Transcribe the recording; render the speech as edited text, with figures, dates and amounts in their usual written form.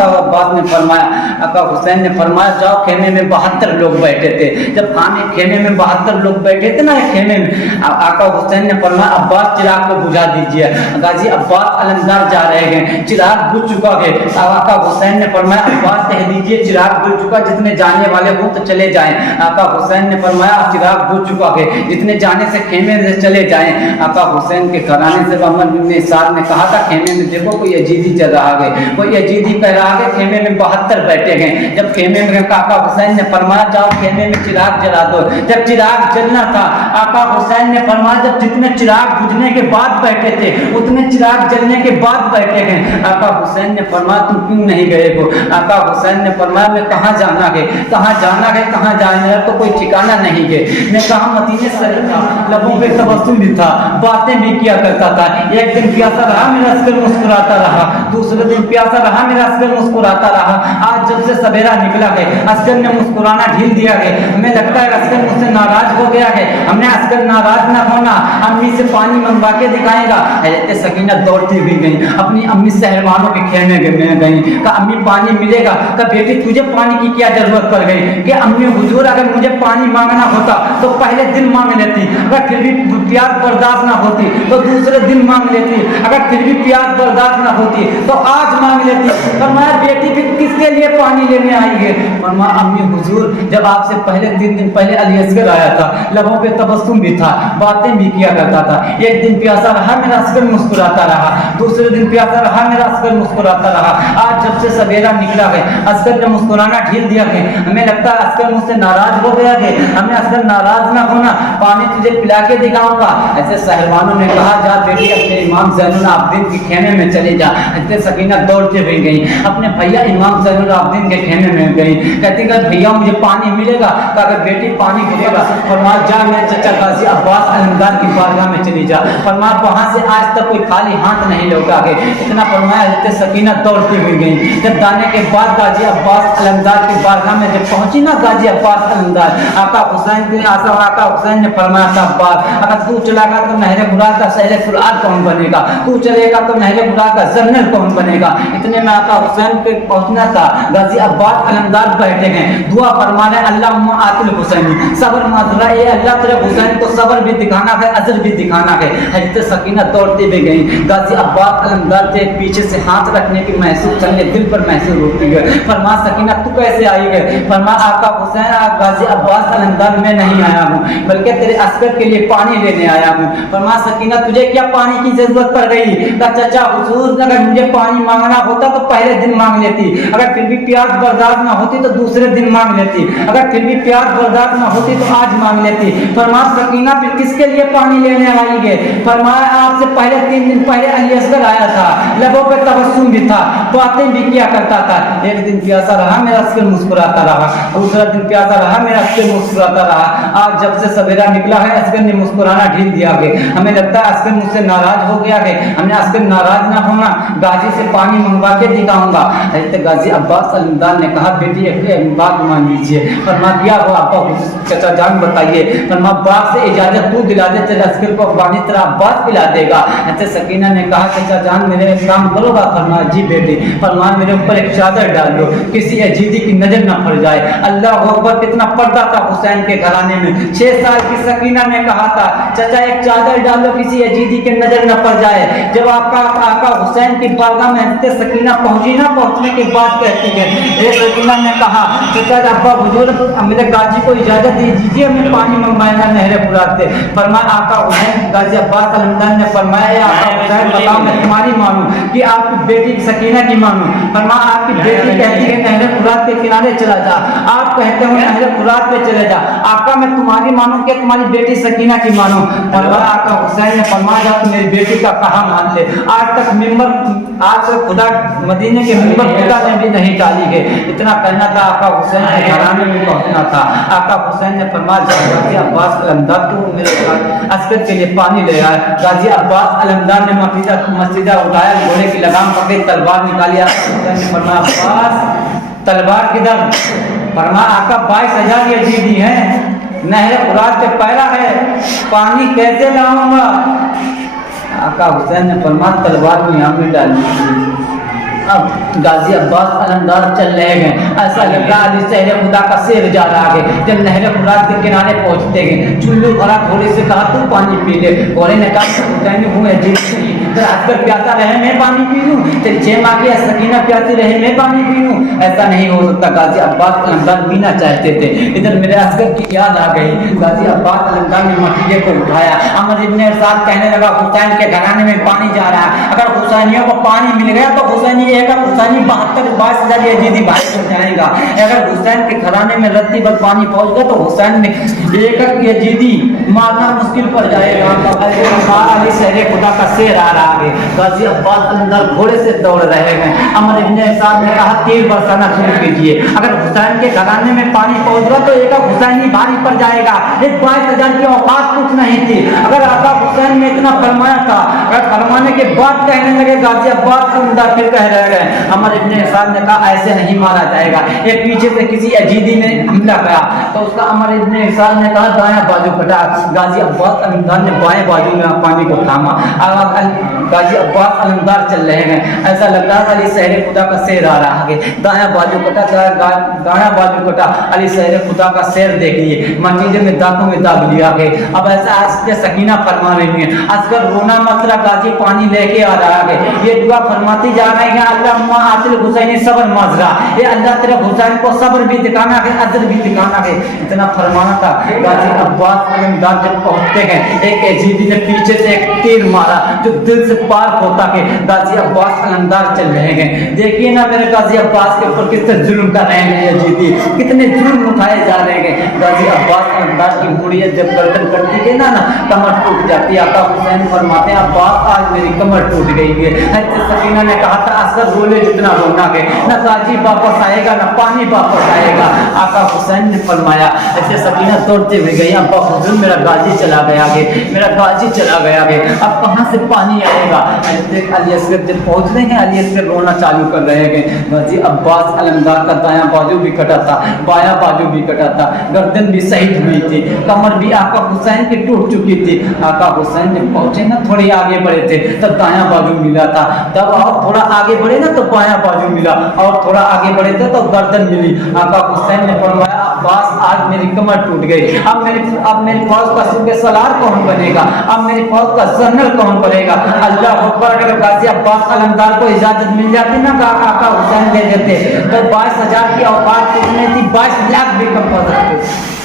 आका अब्बास ने फरमाया, आका हुसैन ने फरमाया जाओ खेमे में 72 लोग बैठे थे। जब खेमे में 72 लोग बैठे थे ना खेमे में, आका हुसैन ने फरमाया अब्बास चिराग को बुझा दीजिए। गाजी अब्बास अलमदार जा रहे हैं, चिराग बुझ चुका है। आका हुसैन ने फरमाया अब्बास कह दीजिए चिराग बुझ चुका, जितने जाने वाले हो तो चले जाएं। आका हुसैन ने फरमाया चिराग बुझ चुका है, जितने जाने से खेमे से चले जाएं। आका हुसैन के घराने से अमर बिन साद ने कहा था खेमे में देखो कोई यजीदी चल रहा है, कोई यजीदी कह रहा है खेमे में 72 बैठे हैं। जब खेमे में आका हुसैन ने फरमाया जाओ खेमे में चिराग जला दो। जब चिराग जलना था आका हुसैन ने फरमाया जब जितने चिराग बुझने के बाद बैठे थे उतने चिराग जलने के बाद बैठे हैं। आका हुसैन ने फरमाया तुम क्यों नहीं गए हो? आका हुसैन ने फरमाया मैं कहाँ जाना है, कहाँ जाना है, कहाँ जाना है, तो कोई ठिकाना नहीं है। मैं कहाँ मदीने से था, लबों पे तबस्सुम भी था, बातें भी किया करता था। एक दिन प्यासा रहा मेरा अस्कर मुस्कुराता रहा, दूसरे दिन प्यासा रहा मेरा अस्कर मुस्कुराता रहा। आज जब से सवेरा निकला है अस्कर ने मुस्कुराना ढील दिया है। हमें लगता है अस्कर मुझसे नाराज हो गया है। हमने अस्कर नाराज ना होना, अम्मी से पानी मंगवा के दिखाएगा। हज़रत सकीना दौड़ती हुई गई, अपनी अम्मी सहरवानों के खेमे में गई। कहा अम्मी पानी मिलेगा? कहा बेटी तुझे पानी की क्या जरूरत पड़ गई? कि अम्मी हुजूर अगर मुझे पानी मांगना होता तो पहले दिन मांग लेती, अगर फिर भी प्यास बर्दाश्त ना होती तो दूसरे दिन मांग लेती, अगर फिर भी प्यास बर्दाश्त ना होती तो आज मांग लेती। फरमाया बेटी फिर किसके लिए पानी लेने आई है? फरमाया अम्मी हुजूर जब आपसे पहले 3 दिन पहले अली असगर आया था, लबों पे तबस्सुम भी था, बातें भी किया करता था। एक दिन प्यासा रहा मेरा असगर मुस्कुराता रहा, दूसरे दिन प्यासा रहा मेरा असगर मुस्कुराता रहा। आज जब से सवेरा निकला है असगर ने मुस्कुराना ढील दिया है। हमें लगता है असगर मुझसे नाराज हो गया है। हमें असगर नाराज ना होना, पानी तुझे पिला के दिखाऊंगा। ऐसे सहरवानों ने कहा जा बेटी अपने इमाम ज़ैनुल आबिदीन के खेमे में चली जा। ऐसे सकीना दौड़ते हुए गई, अपने भैया इमाम ज़ैनुल आबिदीन के खेमे में गई। कहती है भैया मुझे पानी मिलेगा? कहा बेटी पानी मिलेगा। फरमाया जा मेरे चचा गाजी अब्बास अलमदार की बारगाह में चली जा। फरमाया वहां से आज तक कोई खाली हाथ नहीं लौटा है। इतना फरमाया हज़रत सकीना दौड़ती हुई गई। जब जाने के बाद गाजी अब्बास अलमदार की बारगाह में जब पहुंची ना गाजी अब्बास अलमदार, आका हुसैन ने फरमाया था अब्बास अगर तू चलागा तो नहरे मुराद का सहरे फुराद कौन बनेगा? तू चलेगा तो नहरे मुराद का जनरल कौन बनेगा? इतने में आका हुसैन पे पहुंचना था, गाजी अब्बास अलमदार बैठे हैं, दुआ फरमा रहे अल्लाहुम्मा आतिल हुसैन सबर माजरा, ये अल्लाह तेरे हुसैन को सबर भी दिखाना है, अजर भी दिखाना है। हज़रत सकीना दौड़ती भी गई। गाजी अब्बास अलमदार के पीछे से हाथ रखने की महसूस चलने दिल पर महसूस होती है। फरमा सकीना तू कैसे आई है? फरमा आका हुसैन गाजी अब्बास अलमदार मैं नहीं आया हूँ बल्कि तेरे अस्कर के लिए पानी लेने आया हूँ। फरमा सकीना तुझे क्या पानी की जरूरत पड़ गई? कहा चाचा हुजूर अगर मुझे पानी मांगना होता तो पहले दिन मांग लेती, अगर फिर भी प्यास बर्दाश्त ना होती तो दूसरे दिन मांग लेती, अगर फिर भी प्यास बर्दाश्त ना होती तो आज मांग लेती। फरमा सकीना फिर किसके लिए पानी लेने आई है? फरमाया आपसे पहले 3 दिन पहले अली असगर आया था, लबों पे तबस्सुम भी था, बातें भी किया करता था। एक दिन प्यासा रहा मेरा असगर मुस्कुराता रहा, दूसरा दिन प्यासा रहा मेरा असगर मुस्कुराता रहा। आज जब से सवेरा निकला है असगर ने मुस्कुराना ढील दिया है। हमें लगता है असगर मुझसे नाराज हो गया है। हमने असगर नाराज ना होना, गाजी से पानी मंगवा के दिखाऊंगा। हज़रत गाजी अब्बास अलमदार ने कहा बेटी एक बात मान लीजिए। फरमा दिया वो अब्बा चाचा जान बताइए। फरमा बाप से इजाजत तू दिला दे, तेरे असगर को पानी तेरा अब्बास पिला देगा। ऐसे सकीना ने कहा चाचा जान मेरे एक काम करोगा? फरमा जी बेटी। फरमा मेरे ऊपर एक चादर डाल दो, किसी अजीदी की नजर ना पड़ जाए। अल्लाह अकबर कितना पर्दा था हुसैन के घराने में। 6 साल की सकीना ने कहा था चाचा एक चादर डालो किसी अजीदी के नजर न पड़ जाए। जब आपका आका हुसैन की बारगाह में हज़रत सकीना पहुंची ना, पहुंचने के बाद कहती है सकीना ने कहा चाचा अब्बा हुजूर मेरे गाजी को इजाजत दीजिए, मैं पानी मंगवाएगा नहरे फुरात से। फरमाया आका हुसैन गाजी अब्बास अलमदार ने फरमाया आका हुसैन बताओ मैं तुम्हारी मानूं कि आपकी बेटी सकीना की मानूं? फरमाया आपकी बेटी कहती है नहरे फुरात के किनारे चला जा, आप कहते हो नहरे फुरात पे चले जा। आका मैं तुम्हारी मानूं कि तुम्हारी बेटी सकीना की मानूं? फरमाया आका हुसैन ने फरमाया तुम मेरी बेटी का कहा मान ले। आज तक खुदा मदीने के मिंबर खुदा ने भी नहीं डाली है। इतना कहना था आका हुसैन के घराने में पहुंचना था। आका हुसैन ने फरमाया गाजी अब्बास अलमदार तू मेरे अस्कर के लिए पानी ले आया। गाजी अब्बास अलमदार ने मस्जिदा उठाया, घोड़े की लगाम पकड़ी, तलवार निकाली। आका हुसैन ने फरमाया अब्बास तलवार किधर? फरमाया आका 22,000 यजीदी हैं, नहर फुरात पे पैरा है, पानी कैसे लाऊंगा? आका हुसैन ने फरमाया तलवार को यहाँ पे डाल दीजिए। اب غازی عباس علمدار چل رہے گئے، ایسا لگ رہا علی شہر خدا کا سیر جا رہا ہے۔ جب نہر فرات کے کنارے پہنچتے گئے، چلو بھرا گھوڑے سے کہا تو پانی پی لے، گھوڑے نے کہا حسین ہوں عجیب اکبر پیاتا رہے میں پانی پی لوں، تیری چھ ماں کی سکینہ پیاتی رہے میں پانی پی لوں، ایسا نہیں ہو سکتا۔ غازی عباس علمدار پینا چاہتے تھے۔ ادھر میرے عسکر کی یاد آ گئی، غازی عباس علمدار نے مٹیے کو اٹھایا۔ عمر ابن ارساد کہنے لگا حسین کے گھرانے میں پانی جا رہا ہے، اگر حسینیوں کو پانی مل گیا تو حسینی ایک حسینی 72,000 یزیدی بھائی ہو جائے گا، اگر حسین کے گھرانے میں رتی بھر پانی پہنچ گیا تو حسین میں ایک یزیدی مارنا مشکل پڑ جائے گا۔ علی شہر خدا کا سیر آ رہا ہے، غازی عباس علمدار گھوڑے سے دوڑ رہے ہیں۔ عمر ابن ارساد نے کہا تیر برسانا شروع کیجیے، اگر حسین کے گھرانے میں پانی پہنچ گیا تو ایک حسینی بھاری پڑ جائے گا۔ اس 22,000 کی اوقات کچھ نہیں تھی، اگر آقا حسین نے اتنا فرمایا تھا، اگر فرمانے کے بعد کہنے لگے غازی عباس علمدار پھر کہہ رہے گئے۔ عمر ابن ارساد نے کہا ایسے نہیں مارا جائے گا، ایک پیچھے سے کسی یزیدی نے حملہ کیا تو اس کا عمر ابن ارساد نے کہا دایاں بازو کٹا، غازی عباس علمدار نے بائیں بازو میں پانی کو تھاما، غازی عباس علمدار چل رہے ہیں، ایسا لگ رہا علی شہر خدا کا سیر آ رہا ہے، دایاں بازو کٹا دایاں بازو کٹا، علی شہر خدا کا سیر دیکھیے، منجیلے میں دانتوں میں داغ لیا ہے۔ اب ایسا سکینہ فرما رہی ہیں، اصغر رونا مت رہا، غازی پانی لے کے آ رہا ہے، یہ دعا فرماتی جا رہے ہیں اللہم آتل حسین صبر ماضرہ، یہ اللہ تیرے حسین کو صبر بھی دکھانا ہے، عدل بھی دکھانا ہے، اتنا فرمانا تھا۔ غازی عباس علمدار جب پہنچتے ہیں، ایک یزیدی نے پیچھے سے ایک تیر مارا جو دل سے پار ہوتا ہے، غازی عباس علمدار چل رہے ہیں۔ دیکھیے نا میرے غازی عباس کے اوپر کس طرح ظلم کر رہے ہیں یزیدی، کتنے ظلم اٹھائے جا رہے ہیں۔ غازی عباس علمدار کی مڑیت جب گردن کرتی ہے نا کمر ٹوٹ جاتی ہے، آقا حسین فرماتے ہیں عباس آج میری کمر ٹوٹ گئی ہے۔ حضرت سکینہ نے کہا تھا اصغر بولے جتنا رونا ہے، نہ غازی واپس آئے گا نہ پانی واپس آئے گا۔ آقا حسین نے فرمایا، حضرت سکینہ توڑتے ہوئے گئی ابا حضور میرا غازی چلا گیا ہے، میرا غازی چلا گیا ہے، اب کہاں سے پانی آئے گا۔ حضرت علی اصغر جب پہنچ رہے ہیں، علی اصغر رونا چالو کر رہے ہیں۔ غازی عباس علمدار کا دایاں بازو بھی کٹا تھا، بایاں بازو بھی کٹا تھا، گردن بھی شہید ہوئی تھی، کمر بھی آقا حسین کی ٹوٹ چکی تھی۔ آقا حسین جب پہنچے نا تھوڑی آگے بڑھے تھے تب دایاں بازو ملا تھا، تب اور تھوڑا آگے بڑھے نا تو بایاں بازو ملا، اور تھوڑا آگے بڑھے تھے تو گردن ملی۔ آقا حسین نے فرمایا عباس آج میری کمر ٹوٹ گئی، اب میری فوج کا صوبہ سالار کون بنے گا، اب میری فوج کا جنرل کون بنے گا۔ اللہ اکبر، اگر غازی عباس علمدار کو اجازت مل جاتی نا کہ آقا حسین دے دیتے تو 22,000 کی اوقات کتنے تھی، 22 لاکھ بھی کم پڑ سکتے۔